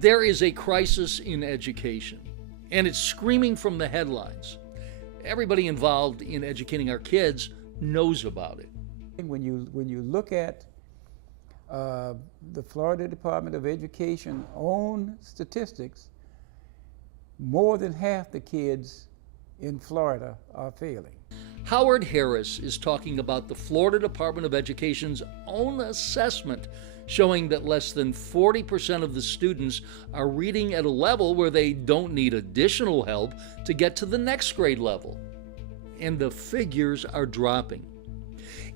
There is a crisis in education, and it's screaming from the headlines. Everybody involved in educating our kids knows about it. When you look at the Florida Department of Education own statistics, more than half the kids in Florida are failing. Howard Harris is talking about the Florida Department of Education's own assessment showing that less than 40% of the students are reading at a level where they don't need additional help to get to the next grade level. And the figures are dropping.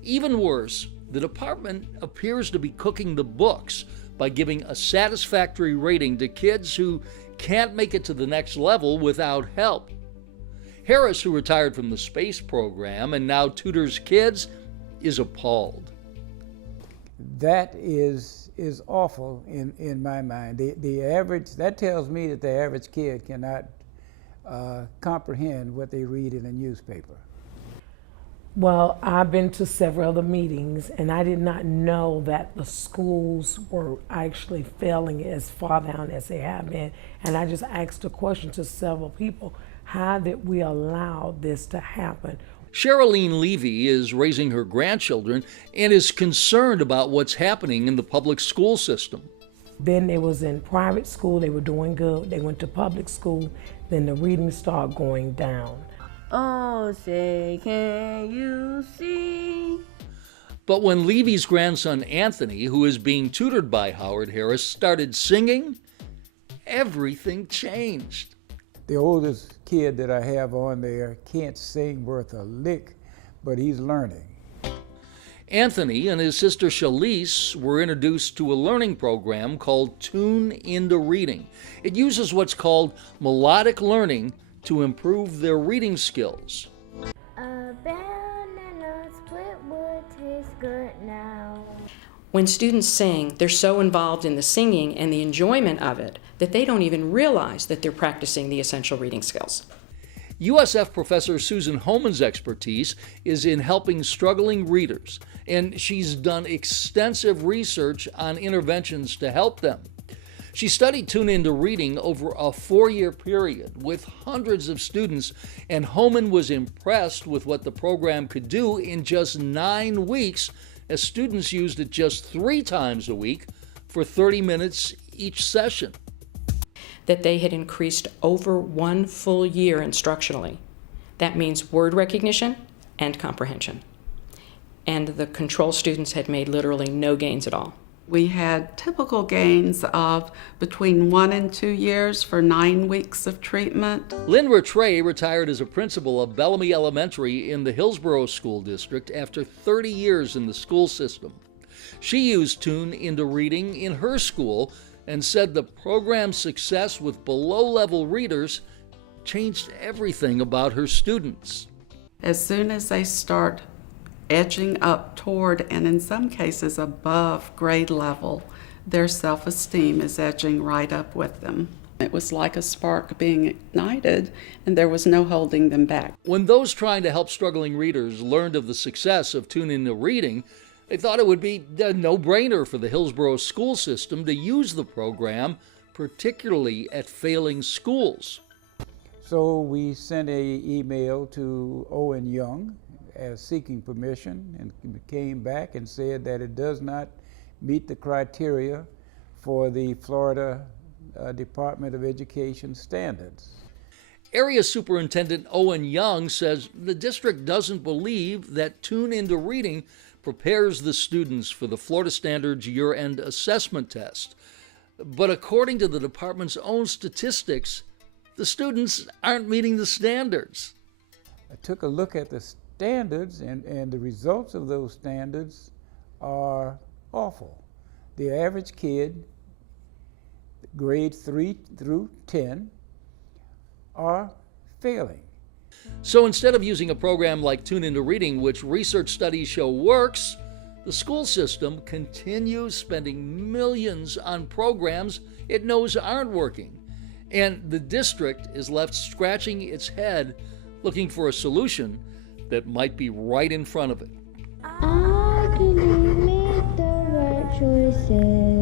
Even worse, the department appears to be cooking the books by giving a satisfactory rating to kids who can't make it to the next level without help. Harris, who retired from the space program and now tutors kids, is appalled. That is awful in my mind. The average, that tells me that the average kid cannot comprehend what they read in a newspaper. Well, I've been to several other meetings, and I did not know that the schools were actually failing as far down as they have been. And I just asked a question to several people: how did we allow this to happen? Sherilyn Levy is raising her grandchildren and is concerned about what's happening in the public school system. Then they was in private school, they were doing good. They went to public school, then the reading started going down. Oh, say, can you see? But when Levy's grandson Anthony, who is being tutored by Howard Harris, started singing, everything changed. The oldest kid that I have on there can't sing worth a lick, but he's learning. Anthony and his sister Shalise were introduced to a learning program called Tune Into Reading. It uses what's called melodic learning to improve their reading skills. A banana split would taste good now. When students sing, they're so involved in the singing and the enjoyment of it that they don't even realize that they're practicing the essential reading skills. USF professor Susan Homan's expertise is in helping struggling readers, and she's done extensive research on interventions to help them. She studied Tune Into Reading over a 4-year period with hundreds of students, and Homan was impressed with what the program could do in just 9 weeks, as students used it just 3 times a week for 30 minutes each session. That they had increased over 1 full year instructionally. That means word recognition and comprehension. And the control students had made literally no gains at all. We had typical gains of between 1 and 2 years for 9 weeks of treatment. Lynn Rattray retired as a principal of Bellamy Elementary in the Hillsborough School District after 30 years in the school system. She used Tune Into Reading in her school and said the program's success with below-level readers changed everything about her students. As soon as they start edging up toward, and in some cases above, grade level, their self-esteem is edging right up with them. It was like a spark being ignited, and there was no holding them back. When those trying to help struggling readers learned of the success of Tune Into Reading, they thought it would be a no-brainer for the Hillsborough school system to use the program, particularly at failing schools. So we sent an email to Owen Young as seeking permission, and came back and said that it does not meet the criteria for the Florida Department of Education standards. Area Superintendent Owen Young says the district doesn't believe that Tune Into Reading prepares the students for the Florida Standards year-end assessment test. But according to the department's own statistics, the students aren't meeting the standards. I took a look at the standards, and the results of those standards are awful. The average kid, grades 3 through 10, are failing. So instead of using a program like Tune Into Reading, which research studies show works, the school system continues spending millions on programs it knows aren't working. And the district is left scratching its head looking for a solution that might be right in front of it. I can make the right choices.